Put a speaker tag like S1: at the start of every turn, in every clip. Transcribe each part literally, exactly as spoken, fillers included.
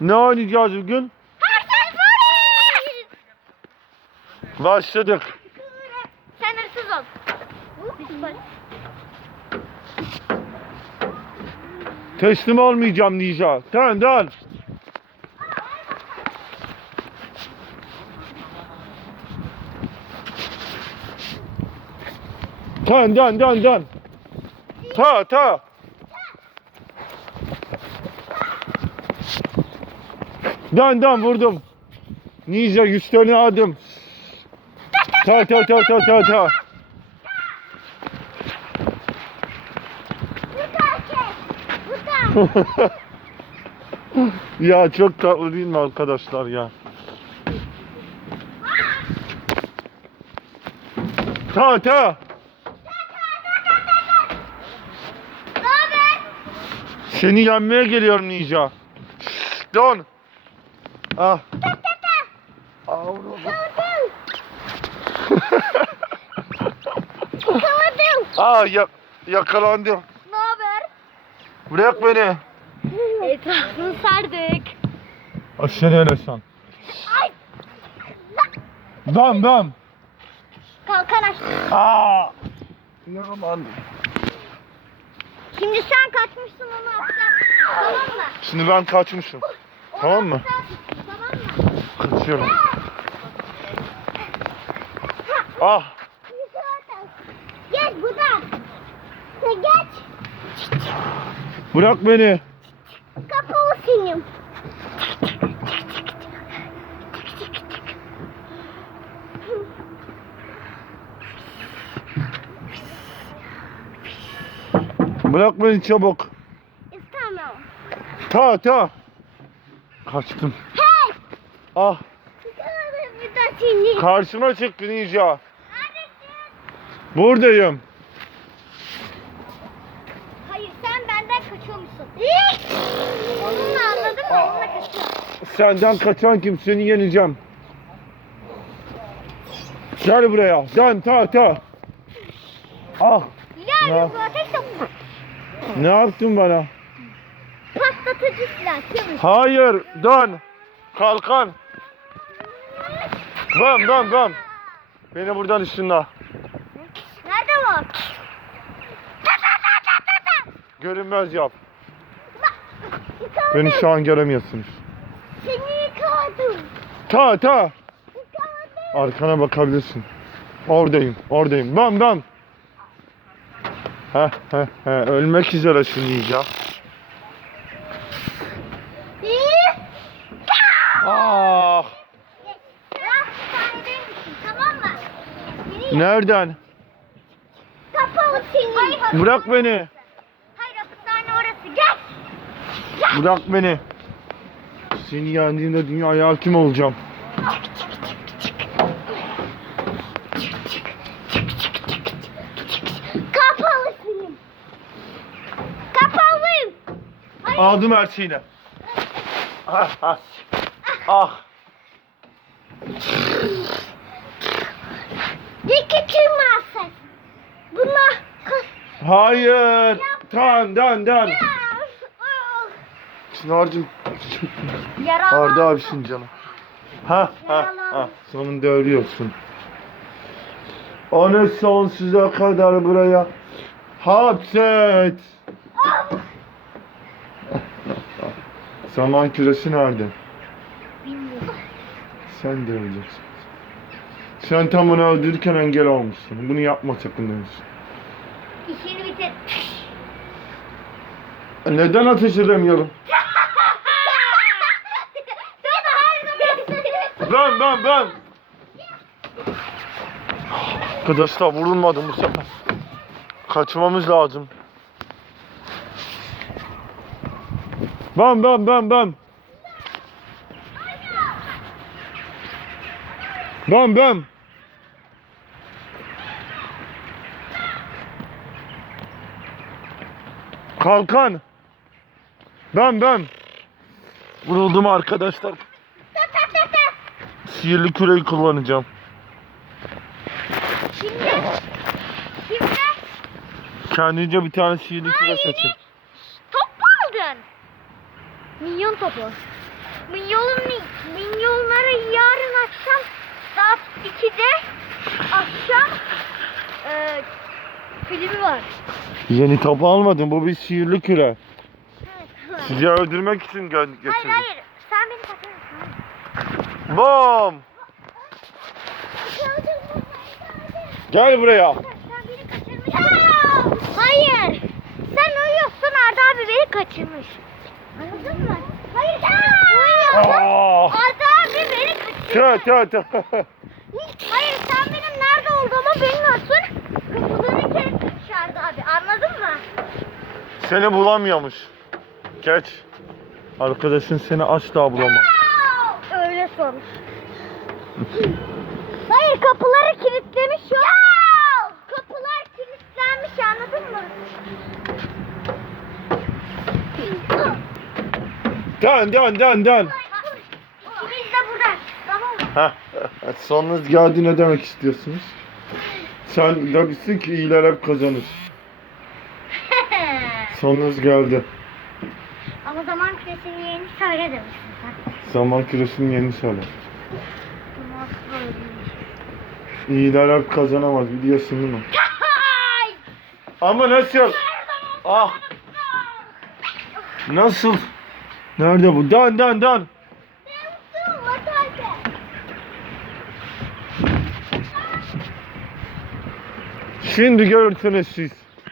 S1: Ne oynayacağız bugün? Başladık.
S2: Sen hırsız ol.
S1: Teslim olmayacağım Ninja. Dön dön. Dön dön dön dön. Ta ta. Dön dön vurdum. Ninja yüz tane adım. Ta ta ta ta ta ta. Ya çok tatlı değil mi arkadaşlar ya? Ta ta. Seni yenmeye geliyorum Ninja. Don. Ah. Aa ya yakalandım.
S2: Ne haber?
S1: Bırak beni.
S2: Etrafını sardık.
S1: Aşırı öyle sen.
S2: Ay.
S1: Bam bam.
S2: Kalkan açtı.
S1: Aa. Yakalandım.
S2: Şimdi sen kaçmışsın onu atacağım. Tamam mı?
S1: Şimdi ben kaçmışım. Tamam mı?
S2: Tamam mı?
S1: Kaçıyorum. Ah.
S2: Geç buradan. Geç.
S1: Bırak beni.
S2: Kapalı senin.
S1: Bırak beni çabuk.
S2: İstemem.
S1: Ta ta. Kaçtım.
S2: Hey!
S1: Ah.
S2: Bir de seni.
S1: Karşıma çıktı Ninja.
S2: Neredesin?
S1: Buradayım.
S2: Hayır sen benden kaçıyormuşsun. Onunla anladın mı? Onunla kaçıyor.
S1: Senden kaçan kim? Seni yeneceğim. Gel buraya. Dön ta ta. Ah.
S2: Ya
S1: Ya.
S2: bu ateş topu.
S1: Ne yaptın bana?
S2: Patlatıcı silah. Çabuk.
S1: Hayır. Dön. Kalkan. Bam bam bam. Beni buradan ışınla.
S2: Nerede var?
S1: Görünmez yap.
S2: Yıkamadım.
S1: Beni şu an göremiyorsunuz.
S2: Seni yıkamadım.
S1: Ta ta.
S2: Yıkamadım.
S1: Arkana bakabilirsin. Oradayım. Oradayım. Bam bam. Heh heh heh. Ölmek üzere ışınlayacağım. Ah.
S2: Bırak hastanedeymişsin tamam mı? Seni
S1: Nereden?
S2: kapalı seni. Hayır, hayır.
S1: Bırak beni.
S2: Hayır hastane orası. Gel.
S1: Bırak beni. Seni yendiğimde dünyaya hakim olacağım.
S2: Kapalı senin. Kapalıyım.
S1: Aldım her şeyini. Ah ah. Ah.
S2: Dikkatim sen. Buna
S1: Hayır. Dön dön dön. Çınar'cığım.
S2: Yaralı.
S1: Arda abisin canım. Ha ha ha. Sonunda ölüyorsun. Onu sonsuza kadar buraya hapset. Saman küresi nerede?
S2: Bilmiyorum.
S1: Sen de öleceksin. Sen tam onu öldürürken engel olmuşsun. Bunu yapma sakın demişsin.
S2: İşini bitir.
S1: Neden ateş edemiyorum?
S2: Sen her zaman
S1: Ben ben ben. Arkadaşlar vurulmadım bu sefer. Kaçmamız lazım. Ben ben ben ben. Ben ben. Kalkan. Ben ben. Vuruldum arkadaşlar. Sihirli küreyi kullanacağım.
S2: Şimdi. Şimdi.
S1: Kendince bir tane sihirli küre seçin.
S2: Top mu aldın? Minyon topu. Minyonun, minyonları yarın akşam saat ikide akşam e, filmi var.
S1: Yeni topu almadın. Bu bir sihirli küre.
S2: Evet.
S1: Sizi öldürmek için gö-
S2: Hayır
S1: getirdim.
S2: hayır. Sen beni kaçırırsın.
S1: Bom! Gel buraya.
S2: Sen beni kaçırmışsın. Hayır. Sen uyuyorsun, Arda abi beni kaçırmış. Anladın mı? Hayır sen uyuyorsun.
S1: Aa!
S2: Arda abi beni kaçırmış.
S1: Tö tö tö.
S2: Hayır sen benim nerede olduğumu bilmiyorsun. Kapıları kilitlemiş Arda abi. Anladın mı?
S1: Seni bulamıyormuş. Geç. Arkadaşın seni asla bulamaz.
S2: Öyle sor. Hayır kapıları kilitlemiş yok. Kapılar kilitlenmiş anladın mı?
S1: Dön dön dön dön.
S2: İkimiz de burada. Tamam mı?
S1: Heh. Sonunuz geldi, ne demek istiyorsunuz? Sen demişsin ki iyiler hep kazanır. Sonunuz geldi.
S2: Ama zaman küresini yeni söyle demişsin sen.
S1: Zaman küresinin yeni söyle.
S2: Ama böyle değil.
S1: İyiler hep kazanamaz, biliyorsun değil mi? Ama nasıl? Ah. Nasıl? Nerede bu? Dön dön dön. Şimdi görürsünüz siz.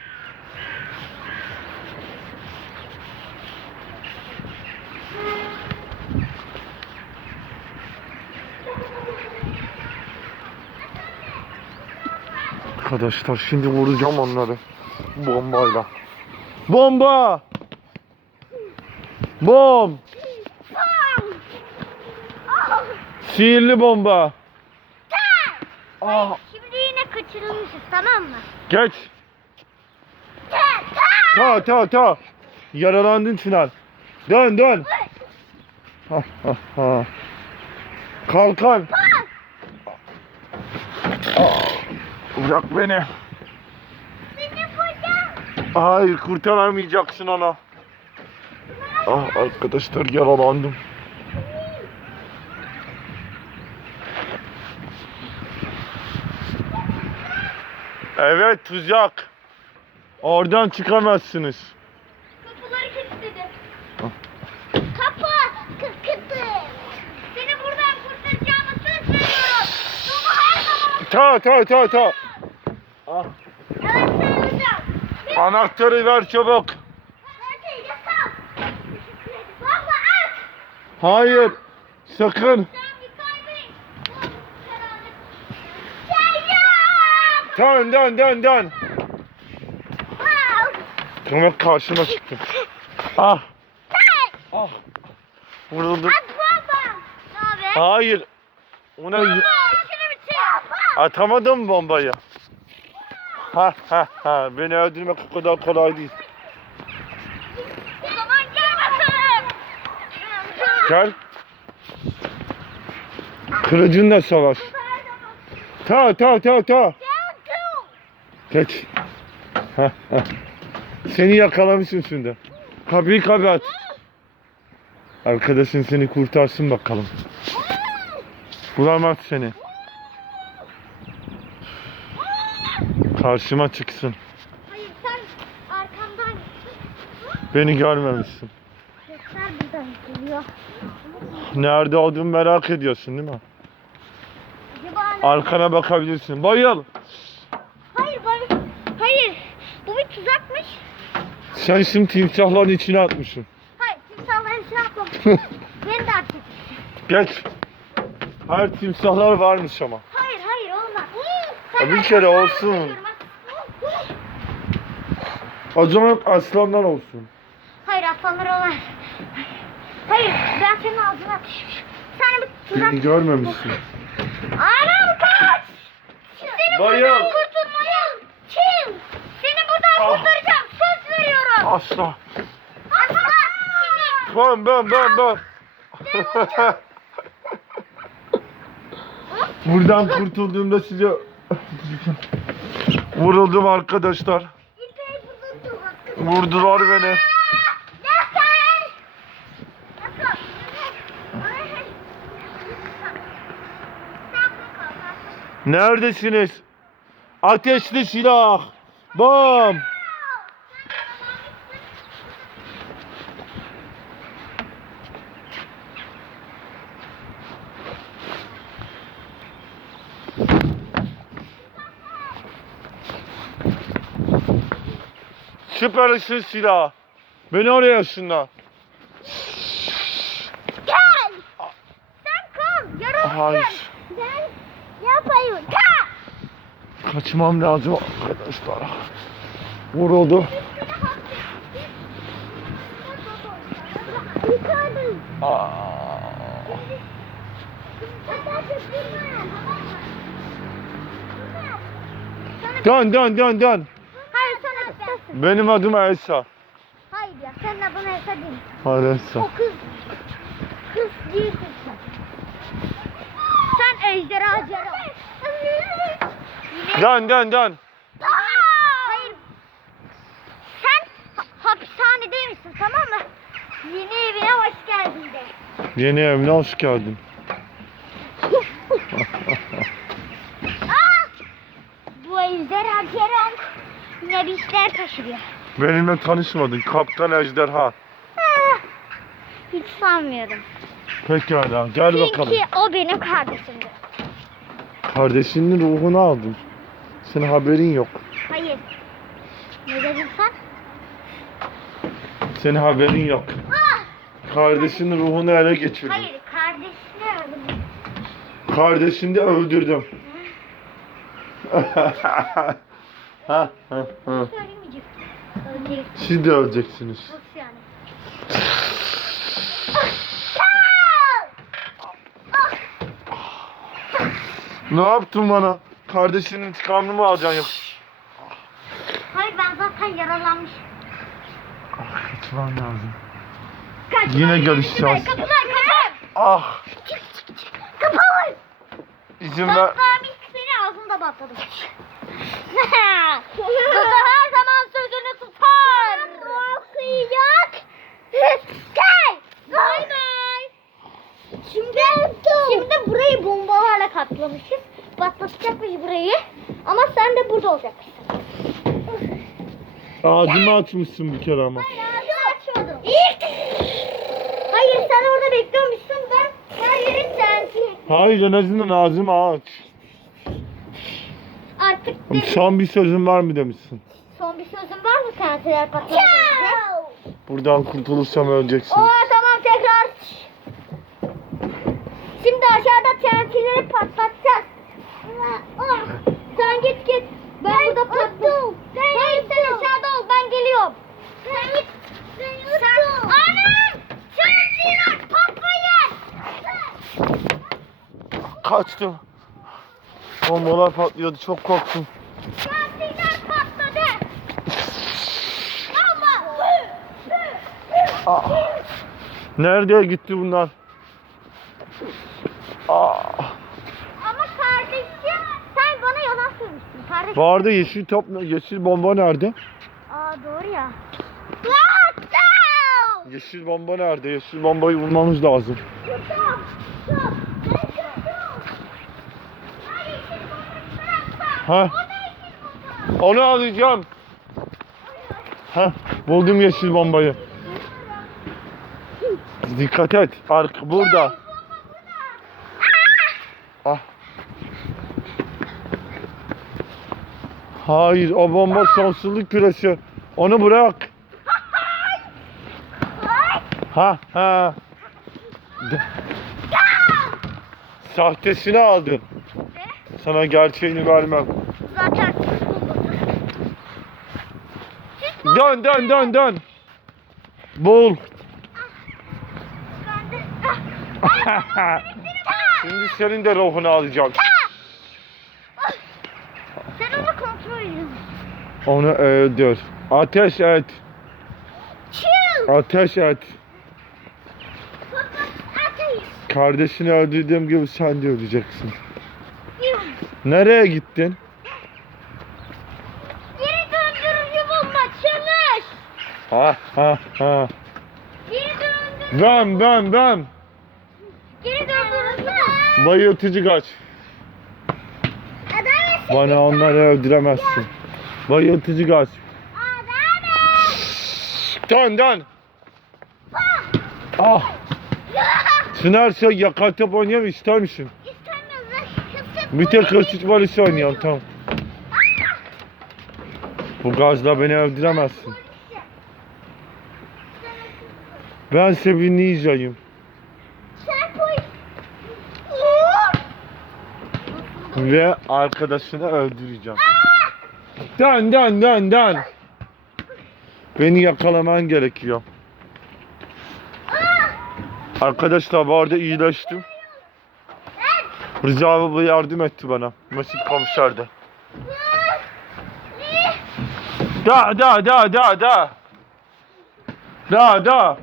S1: Arkadaşlar şimdi vuracağım onları bombayla. Bomba! Bom! Sihirli bomba. Ah.
S2: Şimdi yine kaçırılmışız tamam mı?
S1: Geç. Ta ta ta. Yaralandın Çınar. Dön dön. Ha, ha, ha. Kalkan. Ah, bırak beni.
S2: Seni burada.
S1: Hayır, kurtaramayacaksın onu. Ah arkadaşlar, yaralandım. Evet, tuzak. Oradan çıkamazsınız.
S2: Kapıları kilitledi. Kapı kilitledi. Seni buradan kurtaracağımı söz veriyorum. Bunu her zaman
S1: Ta ta ta ta. Ah.
S2: evet sayılacağım.
S1: Anahtarı ver çabuk.
S2: Her şey yasal. Baba at.
S1: Hayır. Sakın.
S2: Sen bir kaybet. Bu karanlık. Şey yap.
S1: Dön dön dön dön.
S2: Wow.
S1: Tamam, karşıma çıktım. Ah. Ah. Vuruldum.
S2: At baba. Ne haber?
S1: Hayır. Ona
S2: Baba işini bitir.
S1: atamadım bombayı. Ha ha ha. Beni öldürmek o kadar kolay değil.
S2: O zaman gel bakalım.
S1: Gel. Kılıcınla savaş. Ta ta ta ta. Geç. Ha, ha. Seni yakalamışım şimdi. Kapıyı kapat. Arkadaşın seni kurtarsın bakalım. Bulamaz seni. Karşıma çıksın.
S2: Hayır sen arkamdan
S1: Beni görmemişsin.
S2: sesler buradan geliyor.
S1: Nerede olduğumu merak ediyorsun değil mi?
S2: Acaba ne?
S1: Arkana bakabilirsin. Bayıl.
S2: Hayır ben hayır. Bu bir tuzakmış.
S1: Sen şimdi timsahların içine atmışsın.
S2: Hayır timsahların içine atmamış. Beni de atmış.
S1: Geç. Her timsahlar varmış ama.
S2: Hayır hayır olmaz.
S1: Ya bir kere olsun. O zaman aslanlar olsun.
S2: Hayır aslanlar olmaz. Hayır ben senin ağzına düşmüş. Sen bir tuzak.
S1: Beni görmemişsin.
S2: Anam kaç. Seni
S1: Bayıl.
S2: buradan kurtulmayın. Kim? Seni buradan
S1: Ah.
S2: kurtaracağım. Söz veriyorum.
S1: Asla.
S2: Aslan. Seni.
S1: Ben ben ben ben. Buradan kurtulduğumda size vuruldum arkadaşlar.
S2: İpeyi buldum.
S1: Vurdular beni.
S2: Yeter. Nasıl?
S1: Neredesiniz? Ateşli silah. Bam. Süper ışın silah. Beni oraya ışınla.
S2: Gel. Sen kal.
S1: Hayır.
S2: Yaralısın. Ben yapayım. Gel.
S1: Kaçmam lazım arkadaşlar. Vuruldu.
S2: Yukarıdayım.
S1: Aa. Dön dön dön dön.
S2: Hayır sen hastasın.
S1: Benim adım Elsa.
S2: Hayır ya senin adın Elsa değil.
S1: Hayır Elsa.
S2: O kız. Kız değilsin sen. Sen ejderha Ceren.
S1: Dön dön dön.
S2: Hayır. Sen ha- hapishanedeymişsin tamam mı? Yeni evine hoş geldin de.
S1: Yeni evine hoş geldin.
S2: Aa! Bu ejderha Ceren yine bir işler taşıyor.
S1: Benimle tanışmadın. Kaptan Ejderha.
S2: Ah, hiç sanmıyorum.
S1: Pekala gel bakalım.
S2: Çünkü o benim kardeşimdi.
S1: Kardeşinin ruhunu aldın. Senin haberin yok.
S2: Hayır. Ne dedin sen?
S1: Senin haberin yok.
S2: Ah!
S1: Kardeşinin ruhunu ele geçirdin.
S2: Hayır kardeşini öldürdüm.
S1: Kardeşini de öldürdüm. ha, ha, ha.
S2: Söylemeyecektim. Ölecektim.
S1: Siz de öleceksiniz.
S2: Nasıl yani?
S1: Ne yaptın bana? Kardeşinin intikamını mı alacaksın yok?
S2: Hayır ben zaten yaralanmış.
S1: Kaçmam lazım.
S2: Kaç,
S1: Yine
S2: kaç,
S1: görüşeceğiz.
S2: Kapılar kapılar.
S1: Ah!
S2: Kapalı.
S1: İzin ver.
S2: Patlamış seni ağzında patladı. Baba her zaman sözünü tutar. Okuyacak. Gel. Bay bay. Şimdi, şimdi burayı bombalarla kaplamışız. Patlatacakmış burayı. Ama sen de burada olacaksın.
S1: Ağzımı açmışsın bir kere ama.
S2: Hayır ağzını açmadım. Hayır sen orada bekliyormuşsun. Ben her yeri sensin.
S1: Hayır en azından ağzımı aç.
S2: Artık
S1: Son bir sözün var mı demişsin.
S2: son bir sözün var mı sensiler patlatacak?
S1: Buradan kurtulursam öleceksiniz.
S2: Oo tamam tekrar. Şimdi aşağıda T N T'leri patlatacağız. Oh, sen git git. Ben, ben burada patladım. Hayır sen aşağıda ol ben geliyorum. Sen git. Sen Anam! T N T'ler patlayın.
S1: Kaçtım. Bombalar patlıyordu çok korktum.
S2: T N T'ler patladı. Allah!
S1: Ah. Nereye gitti bunlar? Ah.
S2: Ama kardeşim sen bana yalan söylemiştin. Kardeşim.
S1: Vardı yeşil top, yeşil bomba nerede?
S2: Aa doğru ya.
S1: Yeşil bomba nerede? Yeşil bombayı bulmamız lazım. Ha? Onu alacağım. Ha, buldum yeşil bombayı. Dikkat et. Arka burada. Ah. Hayır, o bomba sonsuzluk küresi. Onu bırak. Ha ha. De- Sahtesini aldın. Sana gerçeğini vermem.
S2: Zaten
S1: Dön dön dön dön. Bul. Şimdi senin de ruhunu alacağım.
S2: sen onu kontrol ediyorsun.
S1: Onu öldür. Ateş et.
S2: Chill.
S1: Ateş et.
S2: Ateş.
S1: Kardeşini öldürdüğüm gibi sen de öleceksin. Nereye gittin?
S2: Geri döndürücü bulma çalış.
S1: Ha ha ha.
S2: Geri döndür.
S1: Ben ben ben.
S2: Geri döndürücü.
S1: Bayıltıcı kaç. Bana onları öldüremezsin. Bayıltıcı gaz. Dön dön. Ah. Çınar şey yakar top oynayalım ister misin? Bir tek hırsız polisi oynayalım tamam. Bu gazla beni öldüremezsin. Ben senin ninjayım. Ve arkadaşını öldüreceğim. Dön dön dön dön. Beni yakalaman gerekiyor. Arkadaşlar bu arada iyileştim. Rıza baba yardım etti bana. Mesut komiserde. Da da da da da. Da da.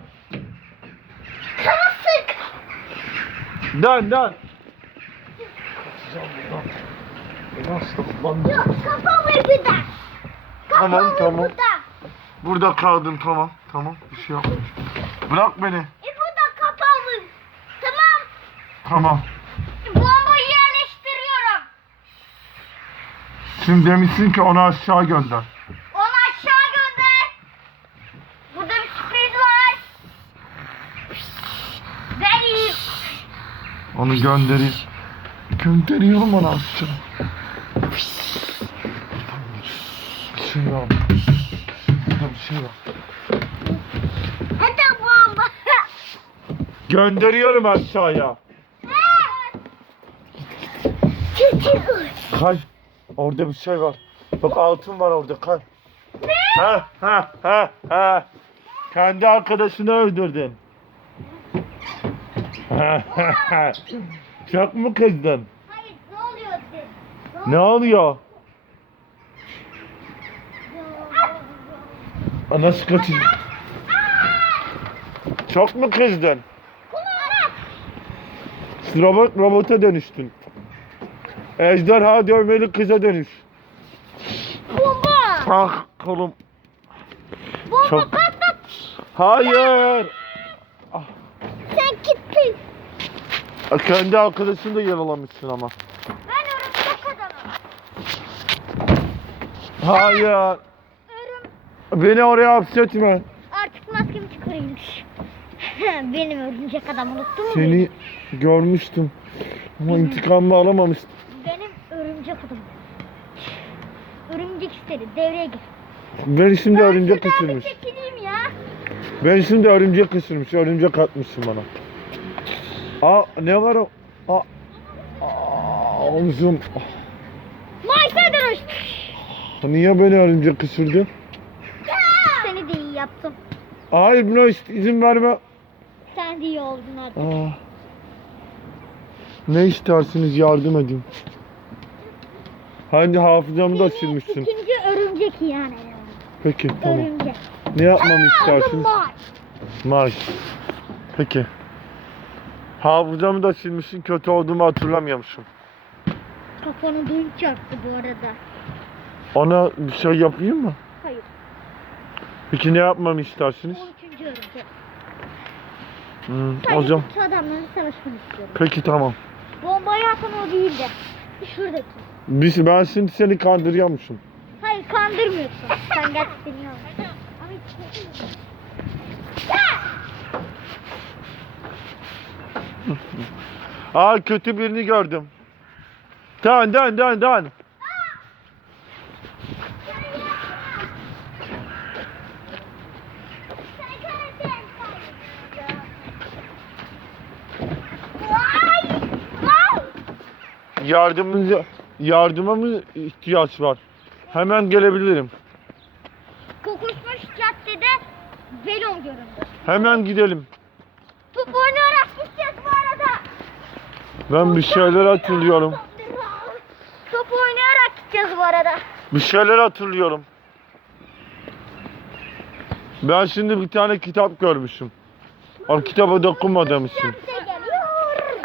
S1: Dön dön.
S2: Yok kafam burada.
S1: Tamam tamam.
S2: Burada.
S1: Burada kaldım tamam. Tamam bir şey yok. Bırak beni.
S2: E burada kapalı. Tamam.
S1: Tamam.
S2: Bombayı yerleştiriyorum.
S1: Şimdi demişsin ki onu aşağı gönder.
S2: Onu aşağı gönder. Burada bir sürpriz var. Vereyim.
S1: Onu göndereyim. Gönderiyorum onu aşağı. Bir şey var. Burada bir şey var.
S2: Hadi bomba.
S1: Gönderiyorum aşağıya. Kay. Orada bir şey var. Bak altın var orada kay. Ha ha ha ha. Kendi arkadaşını öldürdün. Çok mu kızdın?
S2: Hayır ne oluyor siz?
S1: Ne oluyor? Aa, nasıl kaçırdın? Çok mu kızdın? Robot robota dönüştün. Ejderha dövmeli kıza dönüş.
S2: Bomba.
S1: Ah kolum.
S2: Bomba
S1: Çok-
S2: patlat.
S1: Hayır.
S2: Sen gittin.
S1: Kendi arkadaşını da yaralamışsın ama.
S2: Ben örümcek adamım.
S1: Hayır.
S2: Örüm.
S1: Beni oraya hapsetme.
S2: Artık maskemi çıkarayım. Benim örümcek adam unuttun mu?
S1: Seni
S2: beni?
S1: görmüştüm. Ama intikamımı alamamıştım.
S2: Benim örümcek adamım. Örümcek istedi. Devreye gir.
S1: Ben şimdi örümcek
S2: şuradan bir
S1: ısırmış.
S2: çekileyim ya.
S1: Ben şimdi örümcek ısırmış. Örümcek atmışsın bana. Aa ne var o? Aa, aa omzum.
S2: Maysa dönüş.
S1: Niye beni örümcek ısırdı?
S2: Seni de iyi yaptım.
S1: Hayır buna ist- izin verme.
S2: Sen de iyi oldun artık.
S1: Aa. Ne istersiniz yardım edin. Hani hafızamı da silmişsin.
S2: İkinci örümcek yani.
S1: Peki tamam.
S2: Örümcek.
S1: Ne yapmamı istersiniz?
S2: Aldım var.
S1: Maaş. Peki. Hafızamı da silmişsin, kötü olduğumu hatırlamıyormuşum.
S2: Kafanı dün çarptı bu arada.
S1: Ona bir şey yapayım mı?
S2: Hayır.
S1: Peki ne yapmamı istersiniz?
S2: on üçüncü örümcek.
S1: Hmm, o
S2: Sadece
S1: zaman.
S2: kötü adamların savaşını istiyorum.
S1: Peki tamam.
S2: Bombayı atan o değil de. Şuradaki.
S1: Biz, ben şimdi seni kandırıyormuşum.
S2: Hayır kandırmıyorsun. Sen gerçekten iyi oldun. Ama hiç-
S1: Aa kötü birini gördüm. Dön dön dön dön. Yardımınıza, yardıma mı ihtiyaç var? Hemen gelebilirim.
S2: Kokuşmuş caddede velom göründü.
S1: Hemen gidelim.
S2: Top oynayarak gideceğiz bu arada.
S1: Ben bir şeyler hatırlıyorum.
S2: Top oynayarak gideceğiz bu arada.
S1: Bir şeyler hatırlıyorum. Ben şimdi bir tane kitap görmüşüm. O kitaba dokunma demişsin.
S2: Bize geliyor.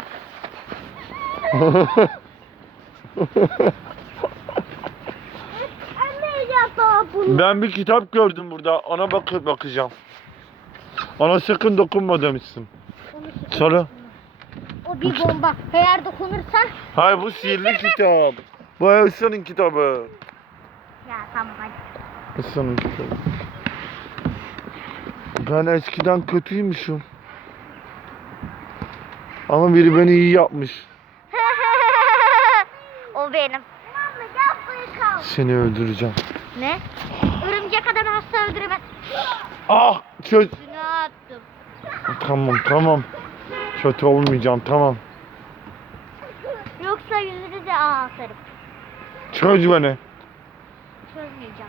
S2: Anne yapma bunu.
S1: Ben bir kitap gördüm burada. Ona bakıp bakacağım. Ona sakın dokunma demişsin. Sonra?
S2: O bir bomba. Eğer dokunursan
S1: Hayır bu sihirli kitap. Bu Elsa'nın kitabı.
S2: Ya tamam hadi.
S1: Elsa'nın kitabı. Ben eskiden kötüymüşüm. Ama biri beni iyi yapmış.
S2: O benim.
S1: Seni öldüreceğim.
S2: Ne? Örümcek adam hasta öldüremez.
S1: Ah! Kötü.
S2: Şunu attım.
S1: Tamam tamam. Kötü olmayacağım tamam.
S2: Yoksa yüzünü de asarım.
S1: Çöz beni.
S2: Çözmeyeceğim.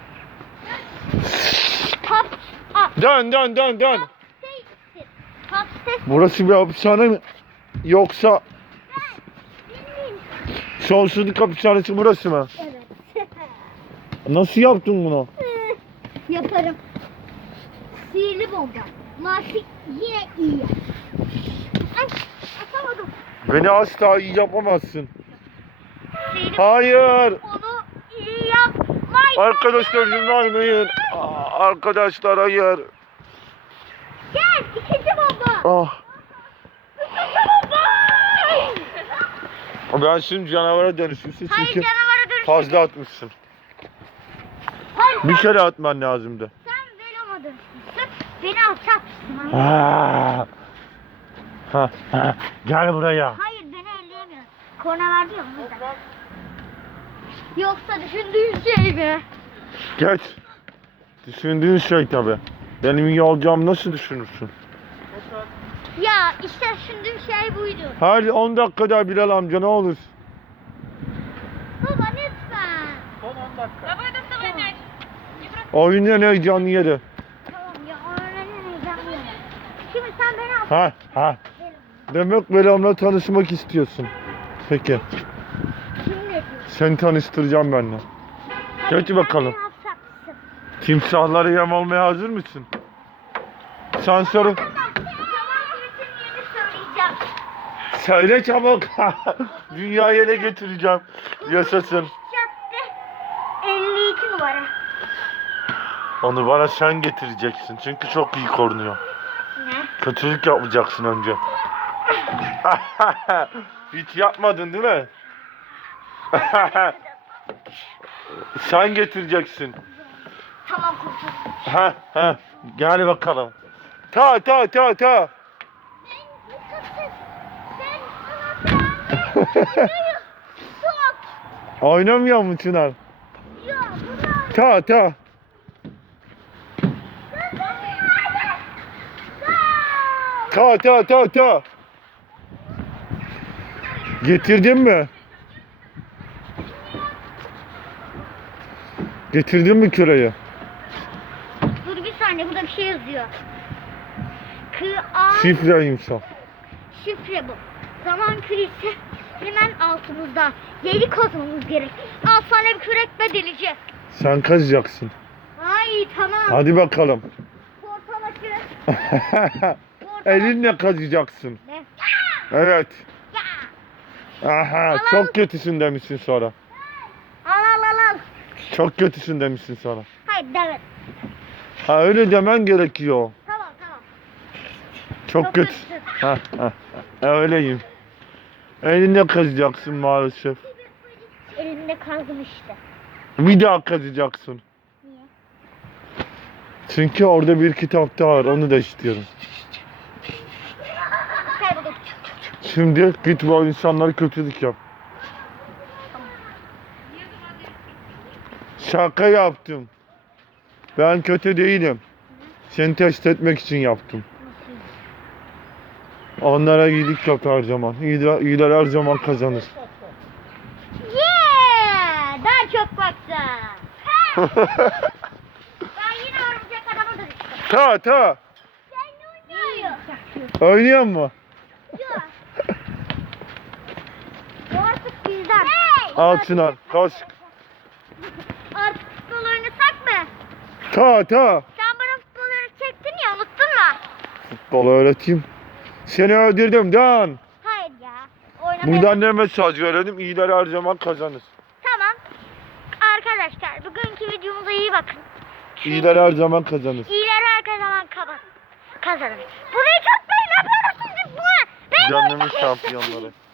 S2: Pop. Up.
S1: Dön dön dön dön.
S2: Pop station. Pop station.
S1: Burası bir hapishane mi? Yoksa
S2: Bilmiyorum.
S1: sonsuzluk hapishanesi burası mı?
S2: Evet.
S1: Nasıl yaptın bunu?
S2: Yaparım. Sihirli bomba. Lastik yine iyi. Ay, atamadım.
S1: Beni asla iyi yapamazsın.
S2: Sihirli
S1: Hayır.
S2: onu iyi yapmayın.
S1: Arkadaşlar izin vermeyin. Aa, Arkadaşlar hayır.
S2: Gel ikinci bomba.
S1: Ah.
S2: Üçüncü bomba.
S1: Ben şimdi canavara dönüşmüşsün
S2: Hayır
S1: çünkü
S2: canavara dönüştüm.
S1: fazla atmışsın.
S2: Hayır
S1: Bir
S2: sen,
S1: kere atman lazımdı.
S2: sen Venom'a dönüşmüşsün. Beni alçaltmışsın.
S1: Ah. Ha, ha. Gel buraya.
S2: Hayır beni elleyemiyorsun. Korna verdi ya o yüzden. Yoksa düşündüğün şey mi?
S1: Geç. Düşündüğün şey tabi. Benim iyi olacağımı nasıl düşünürsün?
S2: Ya işte düşündüğüm şey buydu.
S1: Hadi on dakika daha Bilal amca ne olur.
S2: Baba lütfen.
S3: Давай,
S1: Oyunun heyecanlı yeri.
S2: Tamam ya öğrenemeyeceğim ya. Şimdi sen beni al.
S1: Ha ha. Demek Belam'la tanışmak istiyorsun. Peki.
S2: Kim ne diyor?
S1: Seni tanıştıracağım benimle. Geç bakalım.
S2: Sen beni alçaltmışsın.
S1: Timsahları yem almaya hazır mısın? Sen soru.
S2: Tamam. Tamam bütün yeni söyleyeceğim.
S1: Söyle çabuk. Dünyayı ele getireceğim. Yaşasın.
S2: Cadde elli iki numara.
S1: Onu bana sen getireceksin. Çünkü çok iyi korunuyor.
S2: Ne?
S1: Kötülük yapmayacaksın önce. Hiç yapmadın değil mi? Sen getireceksin.
S2: Tamam kurtuldum.
S1: Ha ha. Gel bakalım. Ta ta ta ta.
S2: Sok.
S1: Oynamıyor mu Çınar?
S2: Yok bunu
S1: Ta ta. Ta ta ta ta. Getirdin mi? Getirdin mi küreyi?
S2: Dur bir saniye burada bir şey yazıyor. K A
S1: Şifre imza.
S2: şifre bu. Zaman küresi hemen altımızda. Yeri kazmamız gerek. Al sana bir kürek ve delici.
S1: Sen kazacaksın.
S2: Ay tamam.
S1: Hadi bakalım.
S2: Portal açı.
S1: Elinle kazacaksın.
S2: Ne?
S1: Evet.
S2: Ya.
S1: Aha, çok kötüsün demişsin sonra.
S2: Al al al al.
S1: Çok kötüsün demişsin sonra.
S2: Hayır demet.
S1: Ha öyle demen gerekiyor.
S2: Tamam tamam.
S1: Çok,
S2: Çok
S1: kötü.
S2: kötüsün.
S1: Ha, ha, ha, öyleyim. Elinle kazacaksın maalesef.
S2: Elimde kazdım işte.
S1: Bir daha kazacaksın.
S2: Niye?
S1: Çünkü orada bir kitap daha var, onu da istiyorum.
S2: Kayboldum.
S1: Şimdi git bu insanlara kötülük yap. Şaka yaptım. Ben kötü değilim. Seni test etmek için yaptım. Onlara iyilik yap her zaman. İyiler, iyiler her zaman kazanır.
S2: Yeah! Daha çok baksana. Ben yine örümcek adama dönüştüm.
S1: Ta ta.
S2: Sen ne oynuyorsun?
S1: Oynuyor mu?
S2: Yok. Bu artık bizden.
S1: Al Çınar. Koş.
S2: Artık futbol oynasak mı?
S1: Ta ta.
S2: Sen bana futbol öğretecektin ya unuttun mu?
S1: Futbolu öğreteyim. Seni öldürdüm Dan.
S2: Hayır ya. Oynamaya...
S1: Buradan ne mesaj verelim? İyiler her zaman kazanır.
S2: Tamam. Arkadaşlar bugünkü videomuza iyi bakın.
S1: İyiler her zaman kazanır.
S2: İyiler her zaman kazanır. Kazanır. Burayı çok böyle yapıyorsunuz siz bunu. Ben
S1: Canımız şampiyonları.